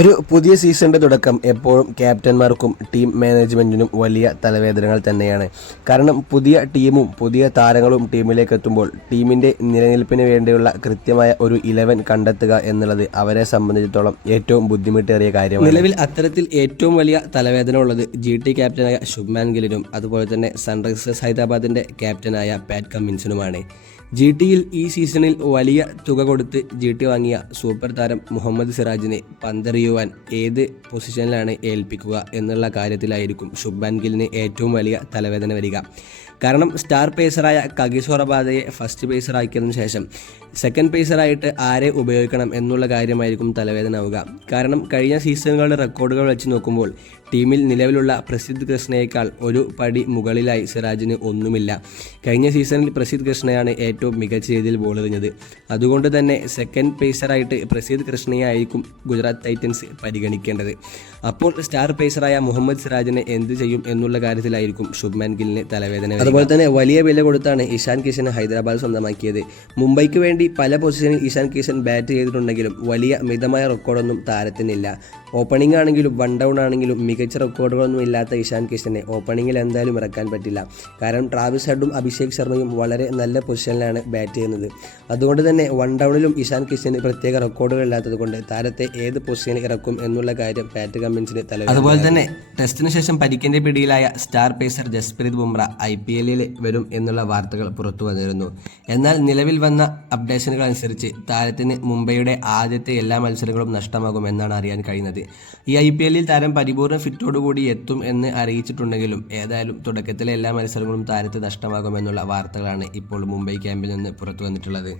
ഒരു പുതിയ സീസണിന്റെ തുടക്കം എപ്പോഴും ക്യാപ്റ്റന്മാർക്കും ടീം മാനേജ്മെന്റിനും വലിയ തലവേദനകൾ തന്നെയാണ്. കാരണം പുതിയ ടീമും പുതിയ താരങ്ങളും ടീമിലേക്ക് എത്തുമ്പോൾ ടീമിന്റെ നിലനിൽപ്പിന് വേണ്ടിയുള്ള കൃത്യമായ ഒരു ഇലവൻ കണ്ടെത്തുക എന്നുള്ളത് അവരെ സംബന്ധിച്ചിടത്തോളം ഏറ്റവും ബുദ്ധിമുട്ടേറിയ കാര്യമാണ്. നിലവിൽ അത്തരത്തിൽ ഏറ്റവും വലിയ തലവേദന ഉള്ളത് ജി ടി ക്യാപ്റ്റനായ ശുഭ്മാൻ ഗിലിനും അതുപോലെ തന്നെ സൺറൈസേഴ്സ് ഹൈദരാബാദിന്റെ ക്യാപ്റ്റനായ പാറ്റ് കമ്മിൻസിനുമാണ് ജി ടിയിൽ ഈ സീസണിൽ വലിയ തുക കൊടുത്ത് ജി ടി വാങ്ങിയ സൂപ്പർ താരം മുഹമ്മദ് സിറാജിനെ പന്തെറിയുവാൻ ഏത് പൊസിഷനിലാണ് ഏൽപ്പിക്കുക എന്നുള്ള കാര്യത്തിലായിരിക്കും ശുഭ്മാൻ ഗില്ലിന് ഏറ്റവും വലിയ തലവേദന വരിക. കാരണം സ്റ്റാർ പേസറായ കഗിസോറബാദയെ ഫസ്റ്റ് പേസറാക്കിയതിനു ശേഷം സെക്കൻഡ് പേസറായിട്ട് ആരെ ഉപയോഗിക്കണം എന്നുള്ള കാര്യമായിരിക്കും തലവേദന ആവുക. കാരണം കഴിഞ്ഞ സീസണുകളുടെ റെക്കോർഡുകൾ വെച്ച് നോക്കുമ്പോൾ ടീമിൽ നിലവിലുള്ള പ്രസിദ്ധ് കൃഷ്ണയേക്കാൾ ഒരു പടി മുകളിലായി സിറാജിന് ഒന്നുമില്ല. കഴിഞ്ഞ സീസണിൽ പ്രസിദ്ധ് കൃഷ്ണയാണ് ഏറ്റവും മികച്ച രീതിയിൽ ബോൾ എറിഞ്ഞത്. അതുകൊണ്ട് തന്നെ സെക്കൻഡ് പേസറായിട്ട് പ്രസിദ്ധ് കൃഷ്ണയായിരിക്കും ഗുജറാത്ത് ടൈറ്റൻസ് പരിഗണിക്കേണ്ടത്. അപ്പോൾ സ്റ്റാർ പേസറായ മുഹമ്മദ് സിറാജിനെ എന്ത് ചെയ്യും എന്നുള്ള കാര്യത്തിലായിരിക്കും ശുഭ്മാൻ ഗില്ലിന് തലവേദന അതുപോലെ തന്നെ വലിയ വില കൊടുത്താണ് ഇഷാൻ കിഷന് ഹൈദരാബാദ് സ്വന്തമാക്കിയത്. മുംബൈക്ക് വേണ്ടി പല പൊസിഷനിൽ ഇഷാൻ കിഷൻ ബാറ്റ് ചെയ്തിട്ടുണ്ടെങ്കിലും വലിയ മിതമായ റെക്കോർഡൊന്നും താരത്തിനില്ല. ഓപ്പണിംഗ് ആണെങ്കിലും വൺ ഡൗൺ ആണെങ്കിലും മികച്ച റെക്കോർഡുകളൊന്നും ഇല്ലാത്ത ഇഷാൻ കിഷനെ ഓപ്പണിങ്ങിൽ എന്തായാലും ഇറക്കാൻ പറ്റില്ല. കാരണം ട്രാവിസ് ഹെഡും അഭിഷേക് ശർമ്മയും വളരെ നല്ല പൊസിഷനിലാണ് ബാറ്റ് ചെയ്യുന്നത്. അതുകൊണ്ട് തന്നെ വൺ ഡൗണിലും ഇഷാൻ കിഷന് പ്രത്യേക റെക്കോർഡുകൾ ഇല്ലാത്തത് കൊണ്ട് താരത്തെ ഏത് പൊസിഷനിൽ ഇറക്കും എന്നുള്ള കാര്യം ബാറ്റ് കമ്പൻസിന് തല അതുപോലെ തന്നെ ടെസ്റ്റിന് ശേഷം പരിക്കിന്റെ പിടിയിലായ star pacer Jasprit Bumrah I P എല്ലിൽ വരും എന്നുള്ള വാർത്തകൾ പുറത്തു വന്നിരുന്നു. എന്നാൽ നിലവിൽ വന്ന അപ്ഡേഷനുകൾ അനുസരിച്ച് താരത്തിന് മുംബൈയുടെ ആദ്യത്തെ എല്ലാ മത്സരങ്ങളും നഷ്ടമാകും എന്നാണ് അറിയാൻ കഴിയുന്നത്. ഈ ഐ പി എല്ലിൽ താരം പരിപൂർണ ഫിറ്റോടുകൂടി എത്തും എന്ന് അറിയിച്ചിട്ടുണ്ടെങ്കിലും ഏതായാലും തുടക്കത്തിലെ എല്ലാ മത്സരങ്ങളും താരത്തെ നഷ്ടമാകുമെന്നുള്ള വാർത്തകളാണ് ഇപ്പോൾ മുംബൈ ക്യാമ്പിൽ നിന്ന് പുറത്തു വന്നിട്ടുള്ളത്